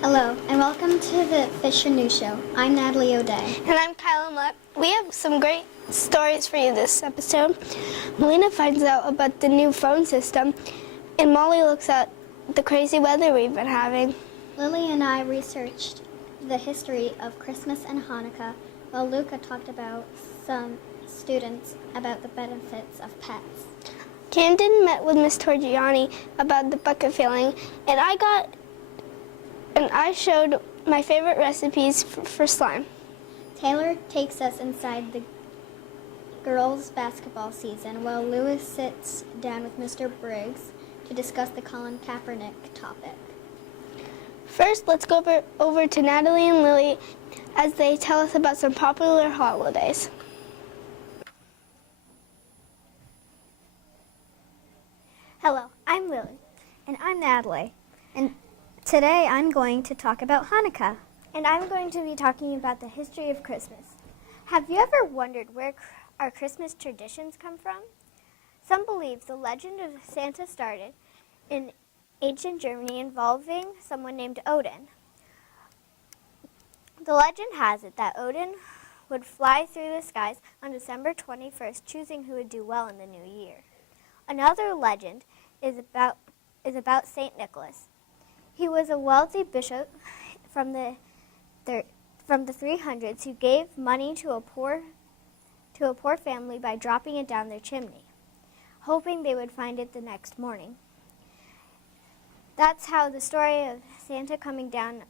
Hello, and welcome to the Fisher News Show. I'm Natalie O'Day. And I'm Kyla Mutt. We have some great stories for you this episode. Melina finds out about the new phone system, and Molly looks at the crazy weather we've been having. Lily and I researched the history of Christmas and Hanukkah, while Luca talked about some students about the benefits of pets. Camden met with Miss Torgiani about the bucket filling, and I showed my favorite recipes for slime. Taylor takes us inside the girls' basketball season, while Lewis sits down with Mr. Briggs to discuss the Colin Kaepernick topic. First, let's go over to Natalie and Lily as they tell us about some popular holidays. Hello, I'm Lily. And I'm Natalie. And today I'm going to talk about Hanukkah. And I'm going to be talking about the history of Christmas. Have you ever wondered where our Christmas traditions come from? Some believe the legend of Santa started in ancient Germany involving someone named Odin. The legend has it that Odin would fly through the skies on December 21st, choosing who would do well in the new year. Another legend is about Saint Nicholas. He was a wealthy bishop from the 300s who gave money to a poor family by dropping it down their chimney, hoping they would find it the next morning. That's how the story of Santa coming down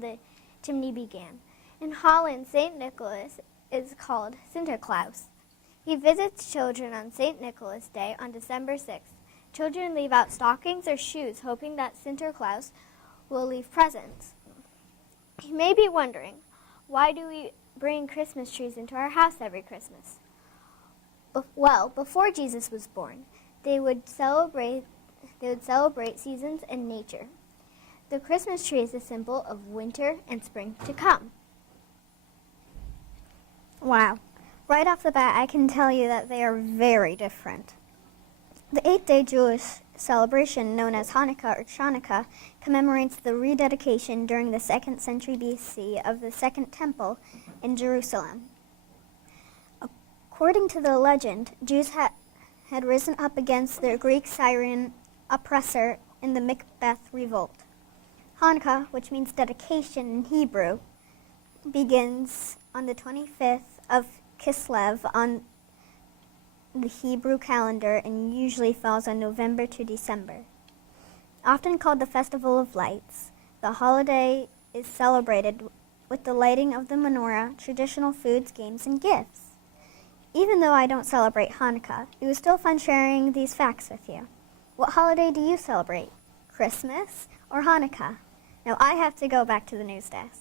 the chimney began. In Holland, St. Nicholas is called Sinterklaas. He visits children on St. Nicholas Day on December 6th. Children leave out stockings or shoes, hoping that Sinterklaas will leave presents. You may be wondering, why do we bring Christmas trees into our house every Christmas? Well, before Jesus was born, they would celebrate seasons and nature. The Christmas tree is a symbol of winter and spring to come. Wow. Right off the bat, I can tell you that they are very different. The 8-day Jewish celebration known as Hanukkah or Chanukah commemorates the rededication during the 2nd century BC of the Second Temple in Jerusalem. According to the legend, Jews had risen up against their Greek Syrian oppressor in the Macbeth revolt. Hanukkah, which means dedication in Hebrew, begins on the 25th of Kislev on the Hebrew calendar and usually falls on November to December. Often called the Festival of Lights, the holiday is celebrated with the lighting of the menorah, traditional foods, games, and gifts. Even though I don't celebrate Hanukkah, it was still fun sharing these facts with you. What holiday do you celebrate? Christmas or Hanukkah? Now I have to go back to the news desk.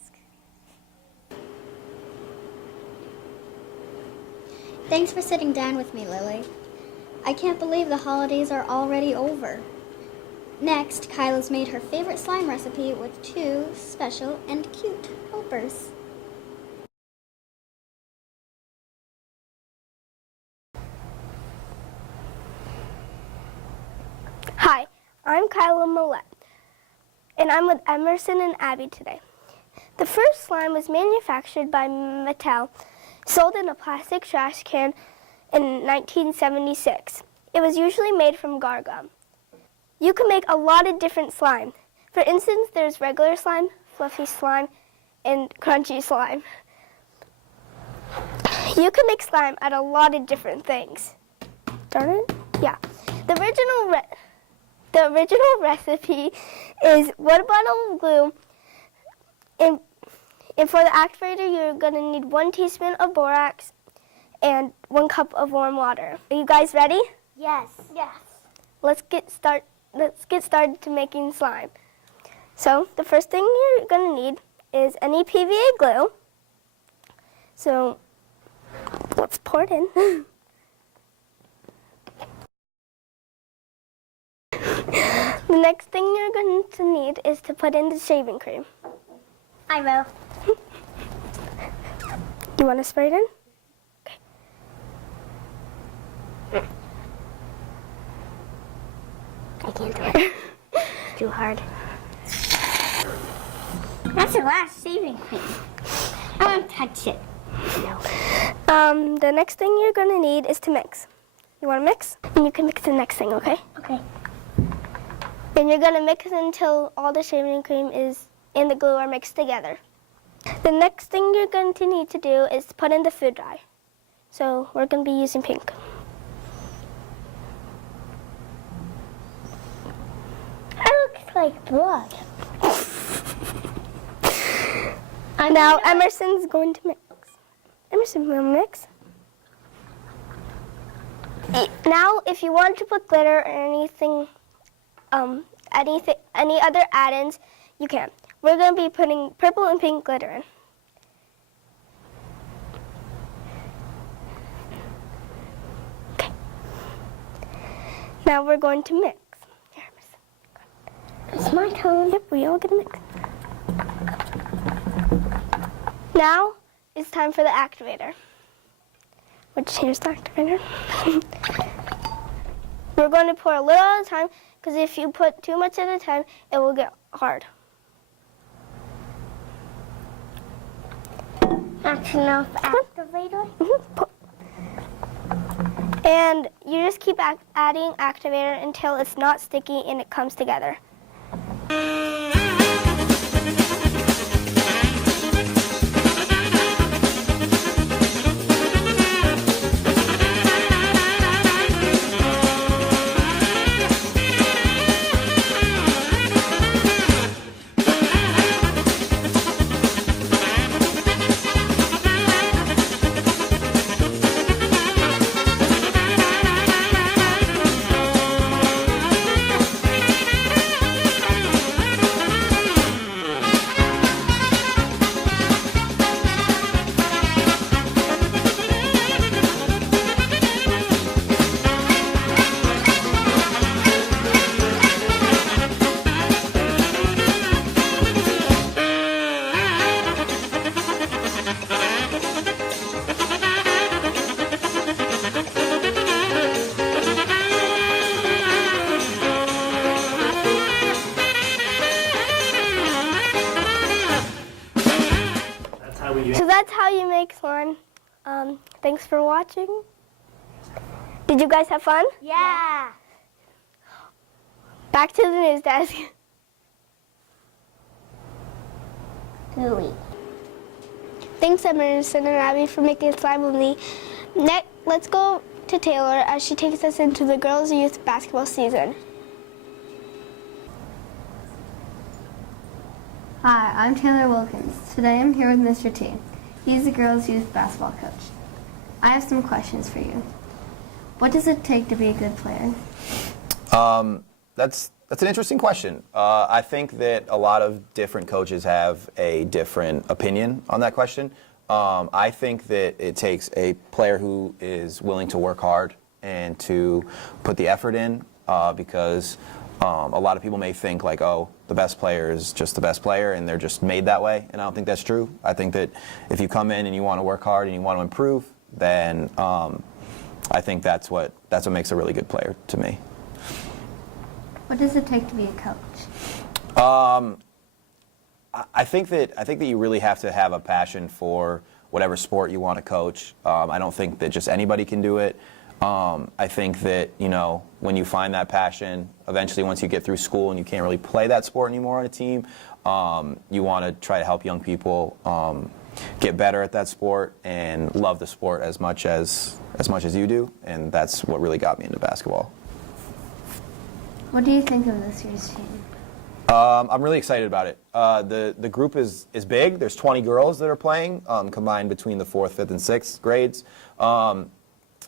Thanks for sitting down with me, Lily. I can't believe the holidays are already over. Next, Kyla's made her favorite slime recipe with 2 special and cute helpers. Hi, I'm Kyla Millette, and I'm with Emerson and Abby today. The first slime was manufactured by Mattel, sold in a plastic trash can in 1976. It was usually made from guar gum. You can make a lot of different slime. For instance, there's regular slime, fluffy slime, and crunchy slime. You can make slime out of a lot of different things. Darn it? Yeah. The original recipe is 1 bottle of glue. And for the activator, you're going to need 1 teaspoon of borax and 1 cup of warm water. Are you guys ready? Yes. Yes. Let's get started to making slime. So the first thing you're going to need is any PVA glue. So let's pour it in. The next thing you're going to need is to put in the shaving cream. I will. You want to spray it in? Okay. can't do it. It's too hard. That's the last saving thing. I don't touch it. The next thing you're going to need is to mix. You want to mix? And you can mix the next thing, okay? Okay. And you're going to mix until all the shaving cream is and the glue are mixed together. The next thing you're going to need to do is put in the food dye. So we're going to be using pink. That looks like blood. Now Emerson's going to mix. Emerson will mix. Now, if you want to put glitter or anything, any other add-ins, you can. We're going to be putting purple and pink glitter in. Okay. Now we're going to mix. Here, Emerson. It's my turn. Yep, we all get to mix. Now it's time for the activator. Which here's the activator. We're going to pour a little at a time because if you put too much at a time, it will get hard. That's enough activator. And you just keep adding activator until it's not sticky and it comes together. So that's how you make slime. Thanks for watching. Did you guys have fun? Yeah. Back to the news desk. Gooey. Thanks, Emerson and Abby, for making slime with me. Next, let's go to Taylor as she takes us into the girls' youth basketball season. Hi, I'm Taylor Wilkins. Today I'm here with Mr. T. He's the girls' youth basketball coach. I have some questions for you. What does it take to be a good player? That's an interesting question. I think that a lot of different coaches have a different opinion on that question. I think that it takes a player who is willing to work hard and to put the effort in because a lot of people may think like, oh, the best player is just the best player and they're just made that way, and I don't think that's true. I think that if you come in and you want to work hard and you want to improve, then I think that's what makes a really good player to me. What does it take to be a coach? I think that you really have to have a passion for whatever sport you want to coach. I don't think that just anybody can do it. I think that, when you find that passion, eventually once you get through school and you can't really play that sport anymore on a team, you want to try to help young people get better at that sport and love the sport as much as you do, and that's what really got me into basketball. What do you think of this year's team? I'm really excited about it. The group is big. There's 20 girls that are playing, combined between the 4th, 5th, and 6th grades.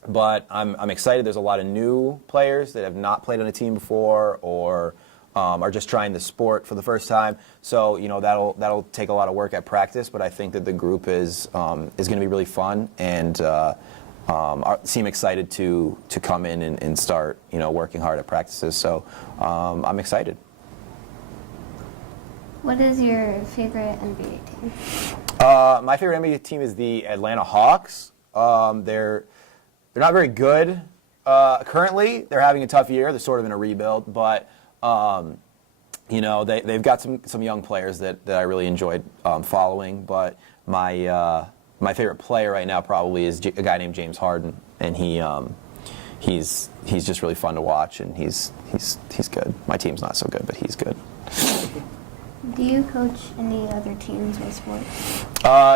But I'm excited. There's a lot of new players that have not played on a team before or are just trying the sport for the first time. So that'll take a lot of work at practice. But I think that the group is going to be really fun and seem excited to come in and start working hard at practices. So I'm excited. What is your favorite NBA team? My favorite NBA team is the Atlanta Hawks. They're not very good currently. They're having a tough year. They're sort of in a rebuild, but You know, they've got some young players that I really enjoyed following, but my favorite player right now probably is a guy named James Harden, and he's just really fun to watch, and he's good. My team's not so good, but he's good. Do you coach any other teams or sports?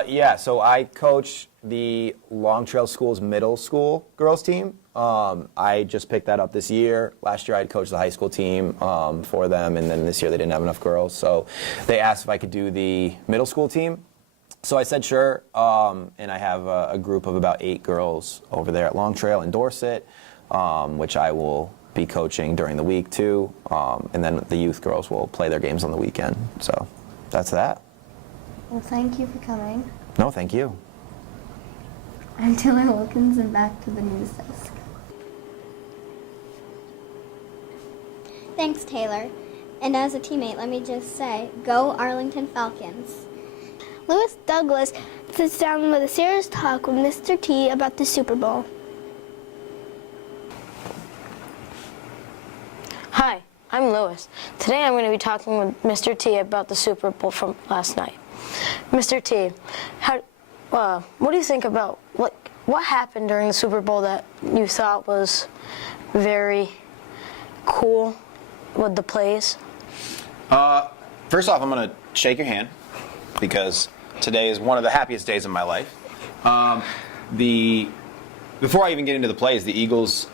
Yeah, so I coach the Long Trail School's middle school girls team. I just picked that up this year. Last year I had coached the high school team for them, and then this year they didn't have enough girls. So they asked if I could do the middle school team. So I said sure, and I have a group of about 8 girls over there at Long Trail in Dorset, which I will be coaching during the week too, and then the youth girls will play their games on the weekend. So that's that. Well, thank you for coming. No, thank you. I'm Taylor Wilkins, and back to the news desk. Thanks, Taylor. And as a teammate, let me just say, go Arlington Falcons. Lewis Douglas sits down with a serious talk with Mr. T about the Super Bowl. Hi, I'm Lewis. Today I'm going to be talking with Mr. T about the Super Bowl from last night. Mr. T, what do you think about what happened during the Super Bowl that you thought was very cool with the plays? First off, I'm going to shake your hand because today is one of the happiest days of my life. Before I even get into the plays, the Eagles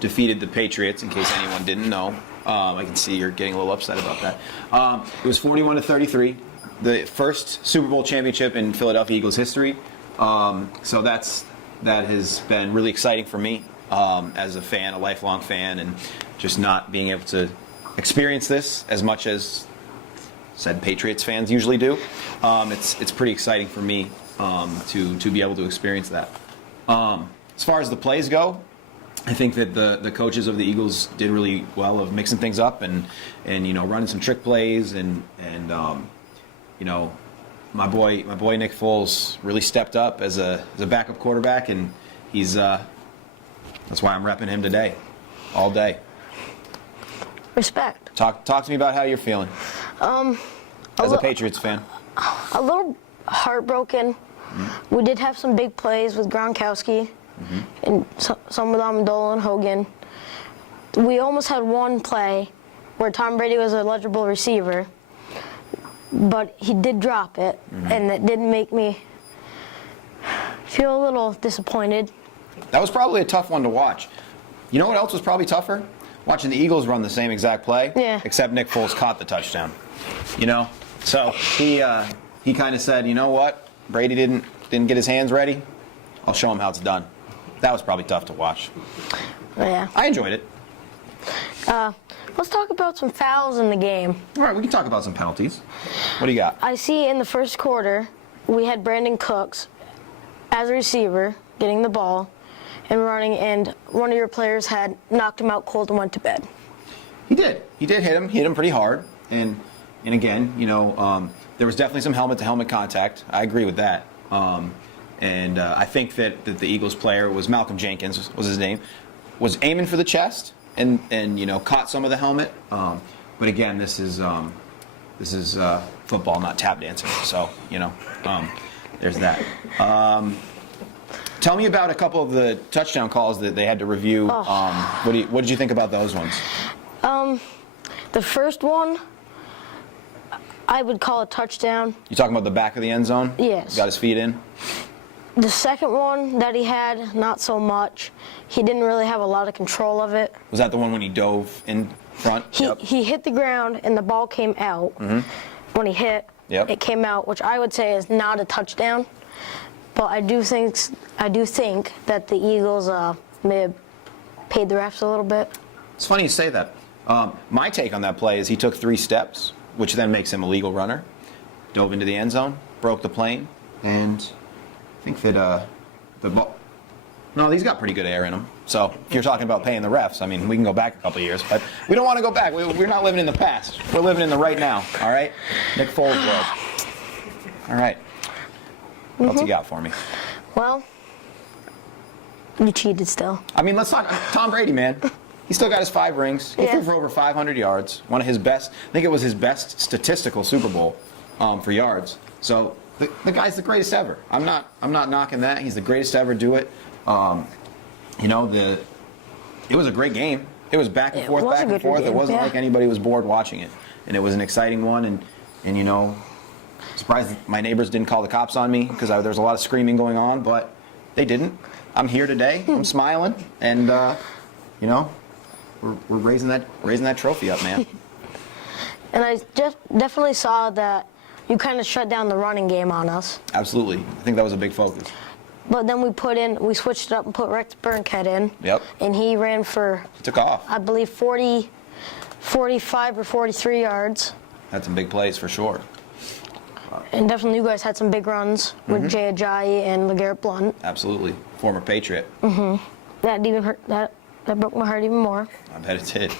defeated the Patriots, in case anyone didn't know. I can see you're getting a little upset about that. It was 41-33, the first Super Bowl championship in Philadelphia Eagles history. So that has been really exciting for me as a fan, a lifelong fan, and just not being able to experience this as much as said Patriots fans usually do. It's pretty exciting for me to be able to experience that. As far as the plays go, I think that the coaches of the Eagles did really well of mixing things up and running some trick plays and my boy Nick Foles really stepped up as a backup quarterback, and he's that's why I'm repping him today, all day. Respect. Talk to me about how you're feeling as a Patriots fan. A little heartbroken. Mm-hmm. We did have some big plays with Gronkowski. Mm-hmm. And some with Amendola and Hogan. We almost had one play where Tom Brady was a legible receiver, but he did drop it, and that didn't make me feel a little disappointed. That was probably a tough one to watch. You know what else was probably tougher? Watching the Eagles run the same exact play, except Nick Foles caught the touchdown. So he kind of said, you know what, Brady didn't get his hands ready. I'll show him how it's done. That was probably tough to watch. Yeah. I enjoyed it. Let's talk about some fouls in the game. All right, we can talk about some penalties. What do you got? I see in the first quarter, we had Brandon Cooks as a receiver getting the ball and running, and one of your players had knocked him out cold and went to bed. He did. He did hit him pretty hard. And again, there was definitely some helmet-to-helmet contact. I agree with that. And I think that the Eagles player was Malcolm Jenkins, was his name, was aiming for the chest and caught some of the helmet. But again, this is football, not tap dancing. So there's that. Tell me about a couple of the touchdown calls that they had to review. What did you think about those ones? The first one, I would call a touchdown. You talking about the back of the end zone? Yes. Got his feet in? The second one that he had, not so much. He didn't really have a lot of control of it. Was that the one when he dove in front? He hit the ground and the ball came out. Mm-hmm. When he hit, it came out, which I would say is not a touchdown. But I do think that the Eagles may have paid the refs a little bit. It's funny you say that. My take on that play is he took 3 steps, which then makes him a legal runner, dove into the end zone, broke the plane, and I think that the ball... No, he's got pretty good air in him. So if you're talking about paying the refs, I mean, we can go back a couple of years, but we don't want to go back. We're not living in the past. We're living in the right now, all right? Nick Foles world. All right. What else you got for me? Well, you cheated still. I mean, let's talk Tom Brady, man. he still got his 5 rings. He threw for over 500 yards. One of his best. I think it was his best statistical Super Bowl for yards. So the guy's the greatest ever. I'm not knocking that. He's the greatest to ever do it. You know, it was a great game. It was back and forth, back and forth. It wasn't like anybody was bored watching it, and it was an exciting one. And you know, surprised my neighbors didn't call the cops on me because there was a lot of screaming going on, but they didn't. I'm here today. I'm smiling, and you know, we're raising that trophy up, man. And I just definitely saw that you kind of shut down the running game on us. Absolutely. I think that was a big focus. But then we switched it up and put Rex Burncat in. Yep. And he ran for, He took off. I believe, 45 or 43 yards. Had some big plays for sure. And definitely you guys had some big runs with Jay Ajayi and LeGarrette Blount. Absolutely. Former Patriot. That even hurt. That broke my heart even more. I bet it did.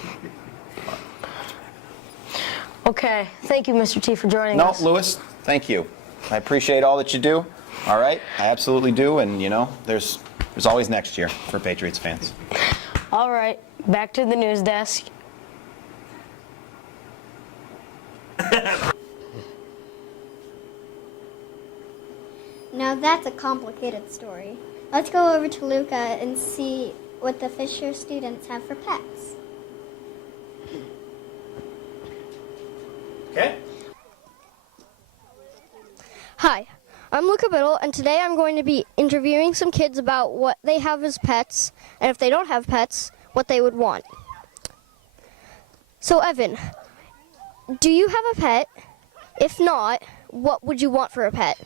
Okay. Thank you, Mr. T, for joining us. No, Lewis, thank you. I appreciate all that you do. All right, I absolutely do, and you know, there's always next year for Patriots fans. All right, back to the news desk. Now that's a complicated story. Let's go over to Luca and see what the Fisher students have for pets. Okay. Hi, I'm Luca Biddle, and today I'm going to be interviewing some kids about what they have as pets, and if they don't have pets, what they would want. So, Evan, do you have a pet? If not, what would you want for a pet?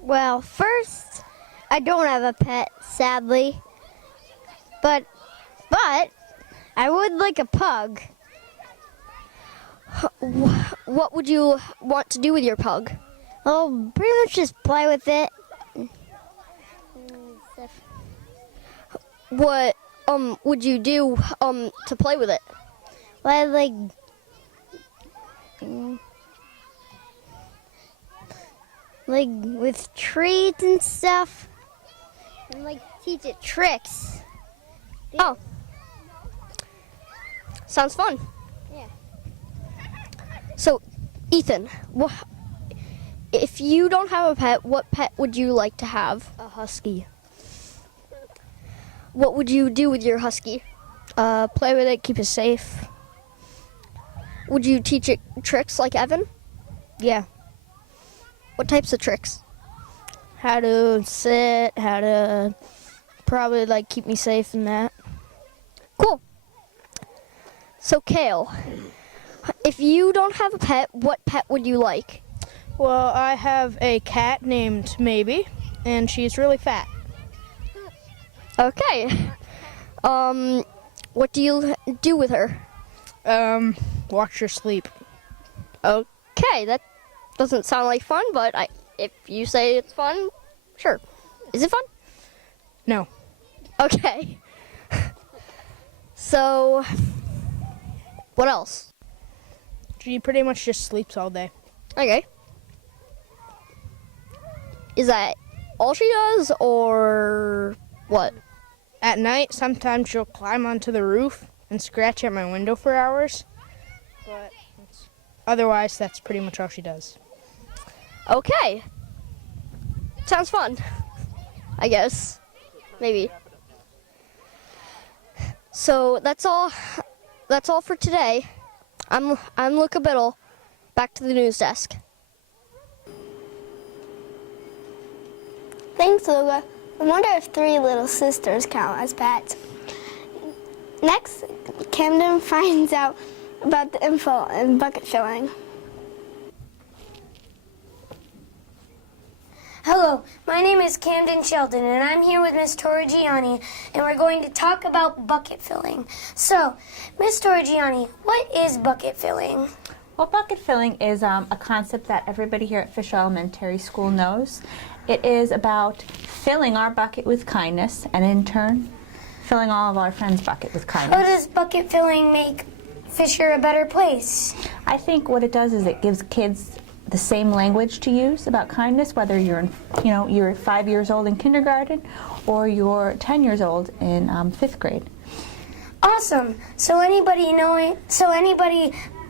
Well, first, I don't have a pet, sadly. But I would like a pug. What would you want to do with your pug? I'll pretty much just play with it. What would you do to play with it? Well, like with treats and stuff, and like teach it tricks. Oh, sounds fun. Yeah. So, Ethan, if you don't have a pet, what pet would you like to have? A husky. What would you do with your husky? Play with it, keep it safe. Would you teach it tricks like Evan? Yeah. What types of tricks? How to sit, how to probably like keep me safe and that. Cool. So, Kale, if you don't have a pet, what pet would you like? Well, I have a cat named Maybe, and she's really fat. Okay. What do you do with her? Watch her sleep. Okay, that doesn't sound like fun, but if you say it's fun, sure. Is it fun? No. Okay. So, what else? She pretty much just sleeps all day. Okay. Is that all she does, or what? At night, sometimes she'll climb onto the roof and scratch at my window for hours. But otherwise, that's pretty much all she does. Okay. Sounds fun. I guess. Maybe. So that's all for today. I'm Luca Biddle. Back to the news desk. Thanks, Luca. I wonder if 3 little sisters count as pets. Next, Camden finds out about the info in bucket filling. Hello, my name is Camden Sheldon, and I'm here with Miss Torrigiani, and we're going to talk about bucket filling. So, Miss Torrigiani, what is bucket filling? Well, bucket filling is a concept that everybody here at Fisher Elementary School knows. It is about filling our bucket with kindness, and in turn, filling all of our friends' bucket with kindness. How does bucket filling make Fisher a better place? I think what it does is it gives kids the same language to use about kindness, whether you're, you're 5 years old in kindergarten or you're 10 years old in 5th grade. Awesome. So anybody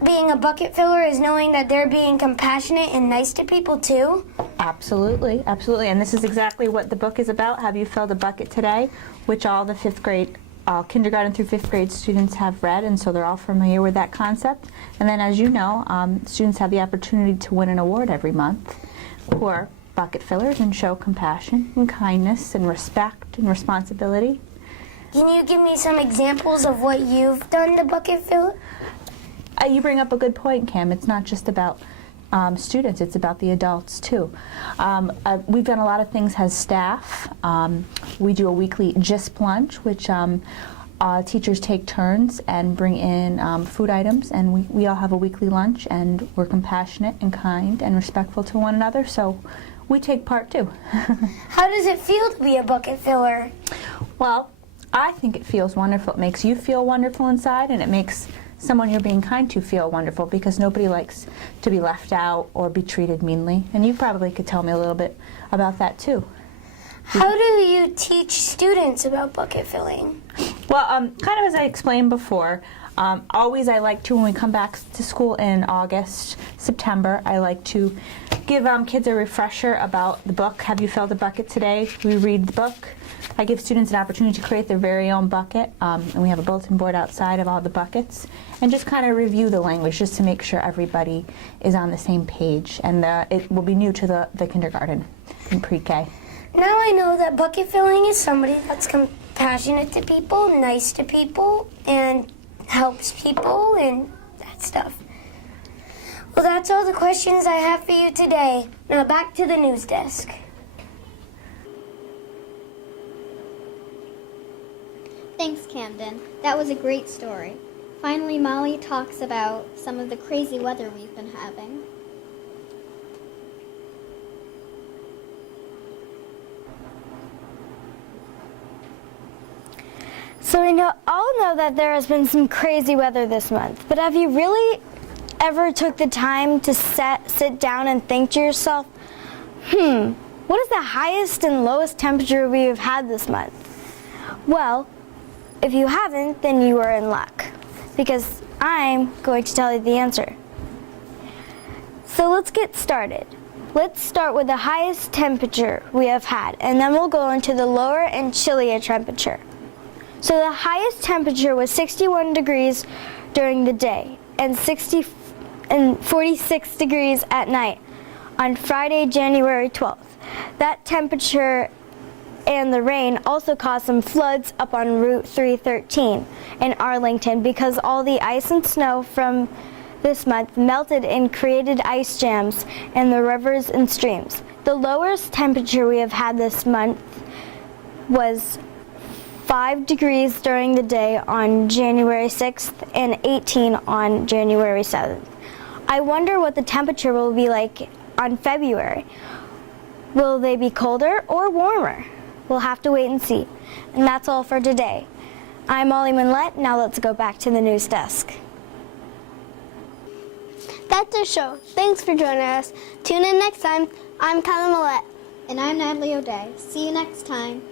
being a bucket filler is knowing that they're being compassionate and nice to people too? Absolutely, absolutely. And this is exactly what the book is about. Have You Filled a Bucket Today? Which all the kindergarten through fifth grade students have read, and so they're all familiar with that concept. And then, as you know, students have the opportunity to win an award every month for bucket fillers and show compassion and kindness and respect and responsibility. Can you give me some examples of what you've done to bucket fill? You bring up a good point, Cam. It's not just about students, it's about the adults too. We've done a lot of things as staff. We do a weekly GISP lunch, which teachers take turns and bring in food items, and we all have a weekly lunch, and we're compassionate and kind and respectful to one another, so we take part too. How does it feel to be a bucket filler? Well, I think it feels wonderful. It makes you feel wonderful inside, and it makes someone you're being kind to feel wonderful, because nobody likes to be left out or be treated meanly. And you probably could tell me a little bit about that too. How do you teach students about bucket filling? Well, kind of as I explained before, always I like to, when we come back to school in August, September, I like to give kids a refresher about the book, Have You Filled a Bucket Today? We read the book. I give students an opportunity to create their very own bucket, and we have a bulletin board outside of all the buckets, and just kind of review the language just to make sure everybody is on the same page. And it will be new to the kindergarten and pre-K. Now I know that bucket filling is somebody that's compassionate to people, nice to people, and helps people and that stuff. Well, that's all the questions I have for you today. Now back to the news desk. Thanks, Camden. That was a great story. Finally, Molly talks about some of the crazy weather we've been having. So we all know that there has been some crazy weather this month, but have you really ever took the time to sit down and think to yourself, what is the highest and lowest temperature we have had this month? Well, if you haven't, then you are in luck, because I'm going to tell you the answer. So let's get started. Let's start with the highest temperature we have had, and then we'll go into the lower and chillier temperature. So the highest temperature was 61 degrees during the day and 46 degrees at night on Friday, January 12th. That temperature and the rain also caused some floods up on Route 313 in Arlington, because all the ice and snow from this month melted and created ice jams in the rivers and streams. The lowest temperature we have had this month was 5 degrees during the day on January 6th and 18 on January 7th. I wonder what the temperature will be like on February. Will they be colder or warmer? We'll have to wait and see. And that's all for today. I'm Molly Manlett. Now let's go back to the news desk. That's our show. Thanks for joining us. Tune in next time. I'm Kyla Millette. And I'm Natalie O'Day. See you next time.